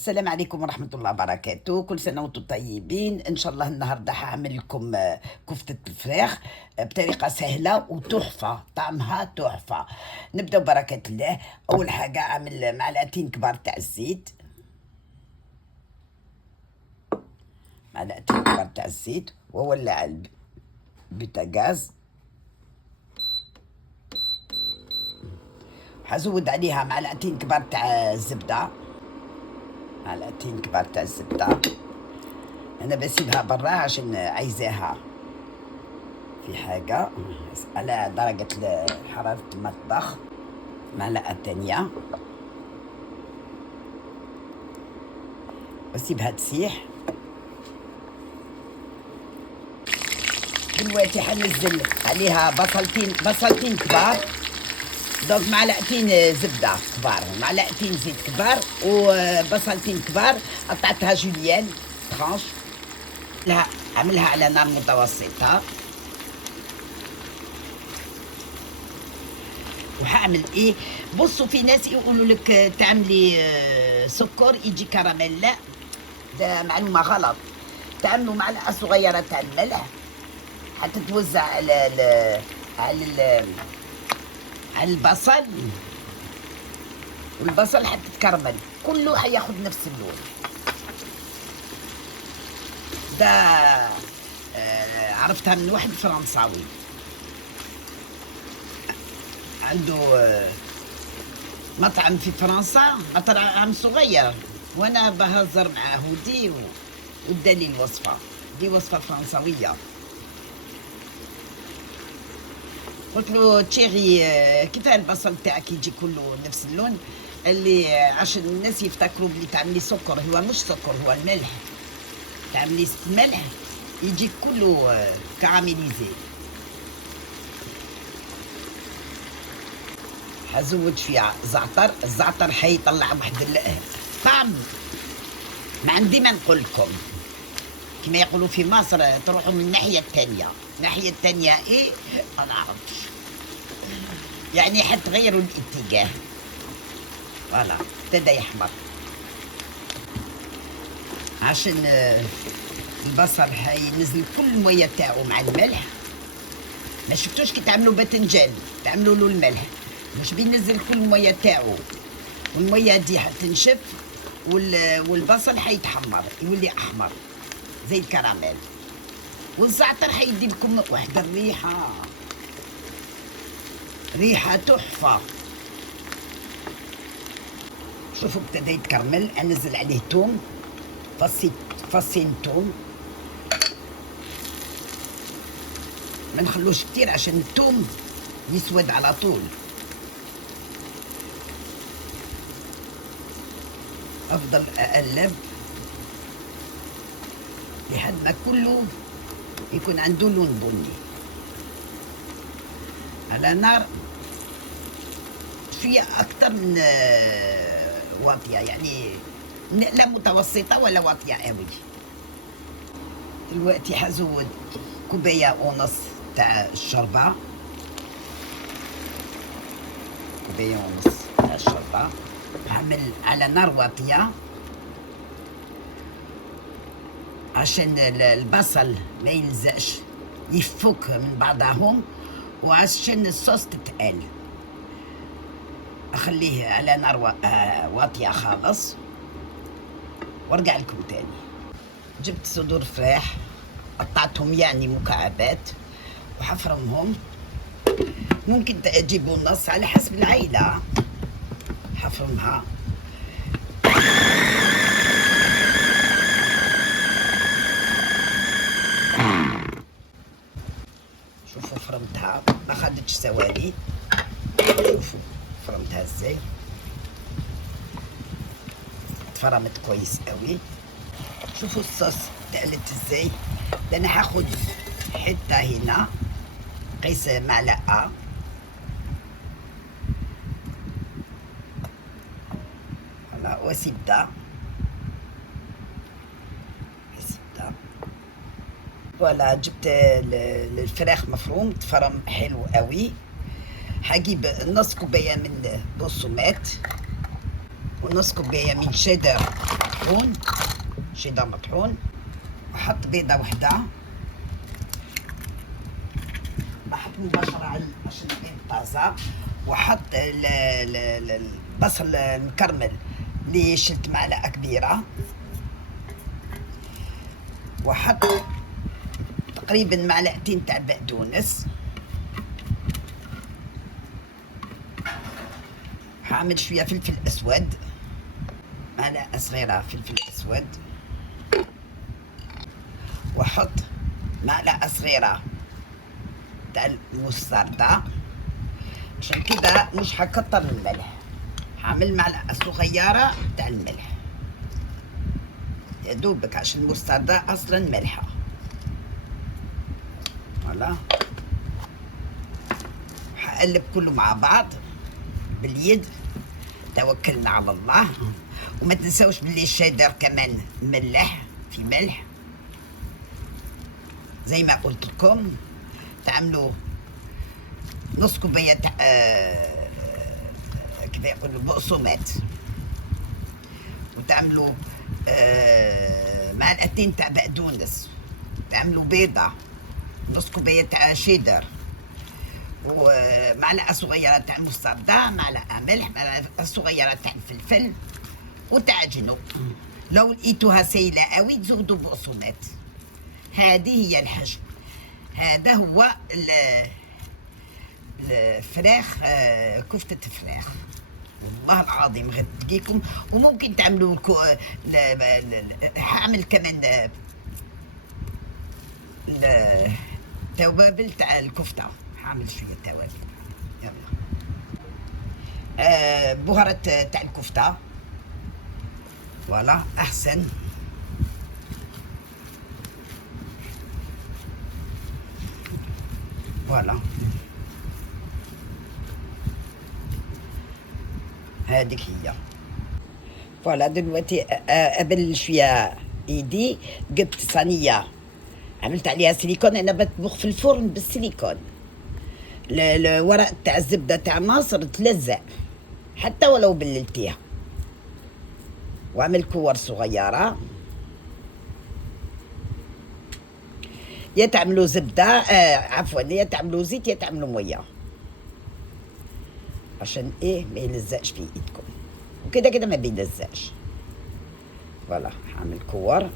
السلام عليكم ورحمة الله وبركاته. كل سنة وانتم طيبين. إن شاء الله النهاردة هعمل لكم كفتة الفراخ بطريقة سهلة وتحفة، طعمها تحفة. نبدأ ببركة الله. أول حاجة أعمل معلقتين كبار تاع الزيت، معلقتين كبار تاع الزيت، وولع البوتاغاز. هزود عليها معلقتين كبار تاع الزبدة، معلقتين كبار تاع الزبدة. أنا بسيبها برا عشان عايزاها في حاجة على درجة حرارة المطبخ. معلقة تانية واسيبها تسيح. دلوقتي حنزل عليها بصلتين كبار، دوك معلقتين زبدة كبار، معلقتين زيت كبار، وبصلتين كبار قطعتها جوليان ترانش. لا، عملها على نار متوسطة. وحاعمل ايه؟ بصوا، في ناس يقولوا لك تعملي سكر يجي كراميل. لا، ده معلومة غلط. تعملوا معلقة صغيرة تاع الملح، حتتوزع على البصل، والبصل حتتكرمل، كله حياخد نفس اللون. ده عرفتها من واحد فرنساوي عنده مطعم في فرنسا، مطعم صغير، وانا بهزر معاه وداني الوصفة دي، وصفة فرنساوية. قلت له تشيري كيف البصل تاعك يجي كله نفس اللون؟ قال لي عشان الناس يفتكروا بلي تعملي سكر. هو مش سكر، هو الملح. تعملي ملح يجي كله كراميليزي. حزود شوية زعتر. الزعتر حيطلع واحد طعم ما عندي ما نقول لكم. كما يقولوا في مصر تروحوا من الناحية الثانية. الناحية الثانية ايه؟ ما نعرفش، يعني حتغيروا الاتجاه. فوالا ابتدى يحمر عشان البصل حينزل كل المية تاعو مع الملح. ما شفتوش كي تعملوا باذنجان تعملوا له الملح، مش بينزل كل المية تاعو، والمية دي حتنشف والبصل حيتحمر يولي احمر زي الكراميل. والزعتر حيدي لكم واحد ريحة تحفة. شوفوا ابتدى يتكرمل. انزل عليه توم، فصين توم، ما نخلوش كتير عشان التوم يسود على طول. افضل اقلب لحد ما كله يكون عنده لون بني على نار شوية أكتر من واطية، يعني لا متوسطة ولا واطية قوي. دلوقتي حزود كوباية ونص تاع الشوربة، كوباية ونص تاع الشوربة. بعمل على نار واطية عشان البصل ما يلزقش، يفك من بعضهم، وعشان الصوص تتقل. اخليه على نار واطيه خالص، وارجع لكم تاني. جبت صدور فراخ قطعتهم يعني مكعبات وحفرمهم. ممكن تجيبوا نص على حسب العائله. حفرمها شوفوا فرمتها ما خدتش ثواني. شوفوا فرمتها ازاي، اتفرمت كويس قوي. شوفوا الصوص تقلت ازاي. ده انا هاخد حته هنا قيس معلقه، واسيب ده فوالا. جبت الفراخ مفروم تفرم حلو قوي. هجيب نص كوبايه من بقسماط، ونص كوبايه من شيدر مطحون، شيدر مطحون. وحط بيضة وحدة، بحط مباشرة عشان البيض طازة. وحط البصل المكرمل اللي شلت معلقة كبيرة. وحط تقريبا معلقتين تاع بقدونس. حاعمل شوية فلفل أسود، معلقة صغيرة فلفل أسود. وحط معلقة صغيرة تاع المستردة. عشان كده مش حكتر الملح، حعمل معلقة صغيرة تاع الملح يا دوبك، عشان المستردة أصلا ملحة. فوالا، حقلب كله مع بعض باليد. توكلنا على الله. وما تنساوش باللي الشيدر كمان ملح، في ملح زي ما قلت لكم. تعملوا نص كوباية كيف يقولوا بقسماط، وتعملوا معلقتين تاع بقدونس، تعملوا بيضة، نص كوباية تاع شيدر، ومعلقة صغيرة تاع مستردة، معلقة ملح، معلقة صغيرة تاع الفلفل، وتعجنوا. لو لقيتوها سايلة قوي تزودوا بقسماط. هذه هي الحشو. هذا هو الفراخ، كفتة فراخ. والله العظيم غير تجيكم. وممكن تعملوا هعمل كمان التوابل تاع الكفتة. هعمل شوية توابل. يلا، بهارات تاع الكفتة. فوالا أحسن. فوالا، هذيك هي. فوالا دلوقتي ابل شويه ايدي. جبت صينيه عملت عليها سيليكون. انا بطبخ في الفرن بالسيليكون. الورق تاع الزبده تاع مصر تلزق حتى ولو بللتيها. وعمل كور صغيره. يا تعملوا زبده، عفوا، يا تعملوا زيت يا تعملوا ميه، عشان ايه ما يلزقش في ايدكم. وكده كده ما بيلزقش. فوالا، هعمل كور.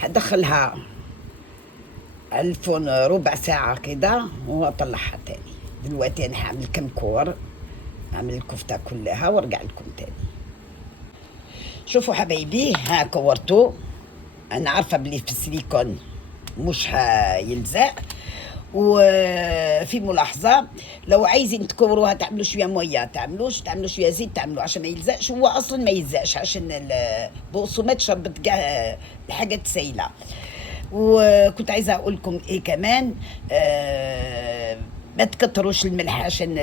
هدخلها على الفرن ربع ساعة كده واطلعها تاني. دلوقتي انا هعمل كم كور، هعمل الكفتة كلها وارجع لكم تاني. شوفوا حبايبي، ها كورتو. انا عارفة بلي في السيليكون مش هيلزق. وفي ملاحظة، لو عايزين تكوروها تعملوا شوية مية، تعملوا شوية زيت، تعملوا عشان ما يلزقش. هو أصلا ما يلزقش عشان البقسماط شربت الحاجات سايلة. وكنت عايزة أقول لكم إيه كمان، ما تكتروش الملح، عشان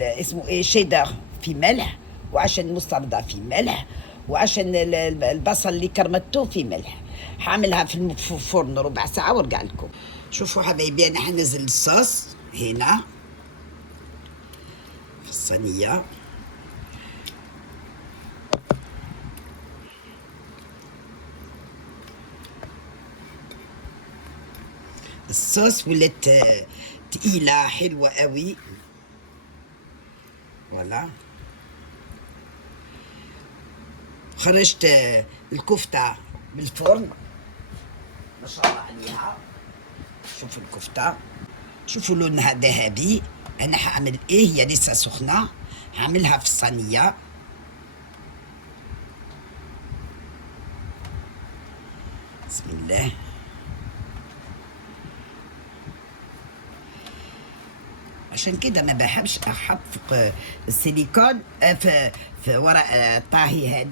اسمه إيه، شيدر في ملح، وعشان المستردة في ملح، وعشان البصل اللي كرمته في ملح. هعملها في الفرن ربع ساعة وارجع لكم. شوفوا حبايبي، انا هنزل الصوص هنا في الصينية. الصوص ولات تقيلة حلوة قوي. فوالا، خرجت الكفتة بالفرن ما شاء الله عليها. شوفوا الكفتة، شوفوا لونها ذهبي. انا هعمل ايه، هي لسه سخنة. هعملها في الصينية. بسم الله. عشان كده ما بحبش احط في السيليكون، في ورق الطاهي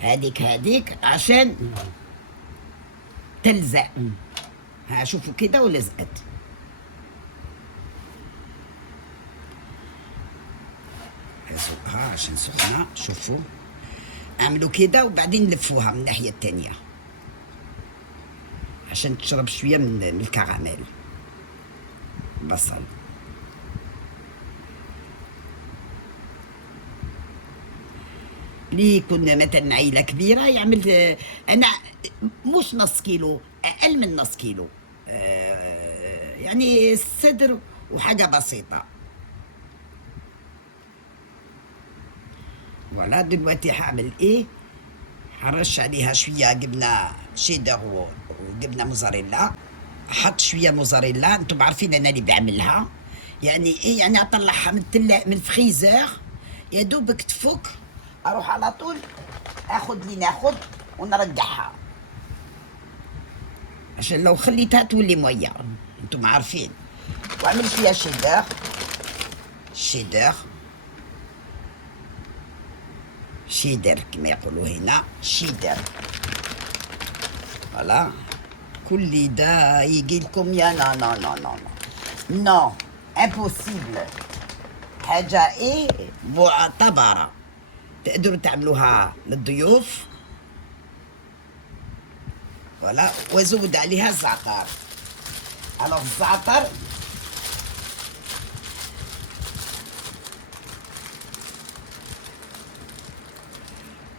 هذيك عشان تلزق. ها شوفوا كده ولزقت. هزقها عشان سخنة. شوفوا، اعملوا كده وبعدين لفوها من الناحية التانية عشان تشرب شوية من الكراميل بصل. اللي يكون مثلا عيله كبيره يعمل انا مش نص كيلو، اقل من نص كيلو، يعني الصدر وحاجه بسيطه. فوالا دلوقتي هعمل ايه؟ هرش عليها شويه جبنه شيدر وجبنه موزاريلا. احط شويه موزاريلا، انتم عارفين انا اللي بعملها. يعني ايه؟ يعني اطلعها من الفريزر، يا دوبك تفك اروح على طول اخذ لي ناخذ ونرجعها، عشان لو خليتها تولي ميه، انتم عارفين. واعمل فيها شيدر شيدر كما يقولوا هنا، شيدر. فوالا كل ده يجي لكم يا نو نو نو نو نو امبوسيبل. حاجه ايه معتبره، تقدروا تعملوها للضيوف. فوالا وزود عليها الزعتر. الوغ الزعتر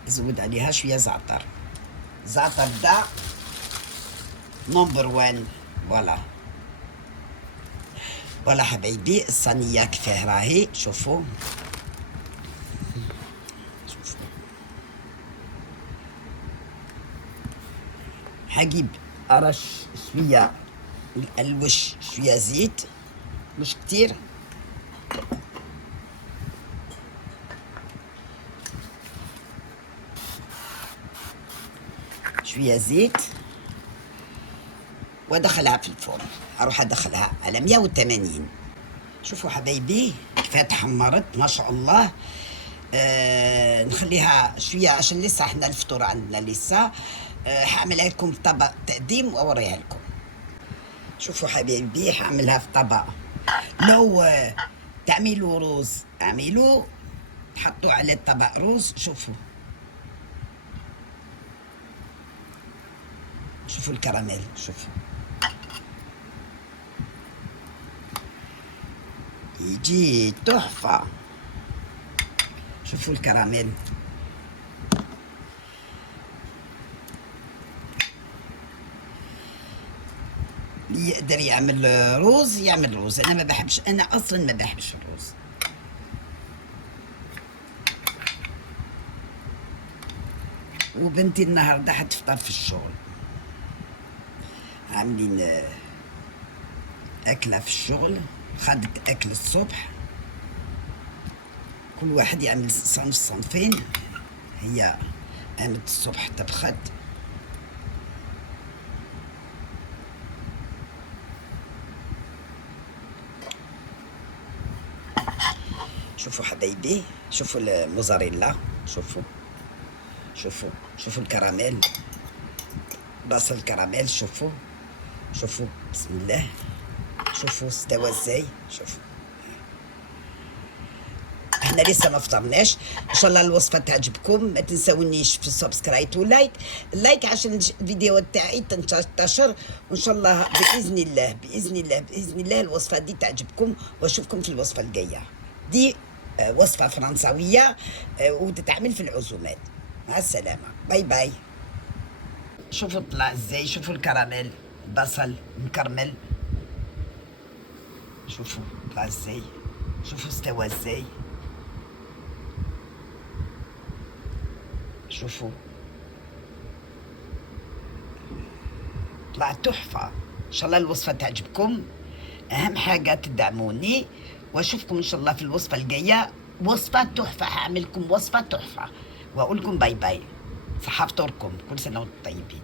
زود عليها شويه زعتر. الزعتر ده نمبر وان. فوالا فوالا حبايبي، الصينيه كيفاه راهي، شوفوا شوفوا. حجيب ارش شويه الوش، شويه زيت مش كتير. شويه زيت وادخلها في الفرن. اروح ادخلها على 180. شوفوا حبايبي كيف تحمرت ما شاء الله. نخليها شويه عشان لسه احنا الفطور عندنا لسه. هعملها لكم في طبق تقديم واوريها لكم. شوفوا حبايبي هعملها في طبق. لو تعملوا رز اعملوا، حطوا على الطبق رز. شوفوا شوفوا الكراميل، شوفوا يجي تحفة. شوفوا الكراميل. اللي يقدر يعمل رز يعمل رز، انا ما بحبش، انا اصلا ما بحبش الرز. وبنتي النهارده حتفطر في الشغل، عاملين أكلة في الشغل، خدت أكل الصبح، كل واحد يعمل صنف صنفين. هي قامت الصبح طبخت. شوفوا حبايبي، شوفوا الموزاريلا، شوفوا شوفوا شوفوا الكراميل، بصل الكراميل. شوفوا شوفوا بسم الله، شوفوا استوى ازاي. شوفوا احنا لسه ما فطرناش. ان شاء الله الوصفه تعجبكم، ما تنسونيش في السبسكرايب واللايك. اللايك عشان الفيديوهات تاعي تنتشر، وان شاء الله باذن الله باذن الله باذن الله الوصفه دي تعجبكم، واشوفكم في الوصفه الجايه. دي وصفه فرنساويه وتتعمل في العزومات. مع السلامه، باي باي. شوفوا طلع ازاي، شوفوا الكراميل، بصل مكرمل، شوفوا طلع ازاي، شوفوا استوى ازاي، شوفوا طلع تحفة. ان شاء الله الوصفة تعجبكم، اهم حاجة تدعموني، واشوفكم ان شاء الله في الوصفة الجاية. وصفة تحفة، هعمل لكم وصفة تحفة، واقول لكم باي باي. صحة فطوركم، كل سنة وانتم طيبين.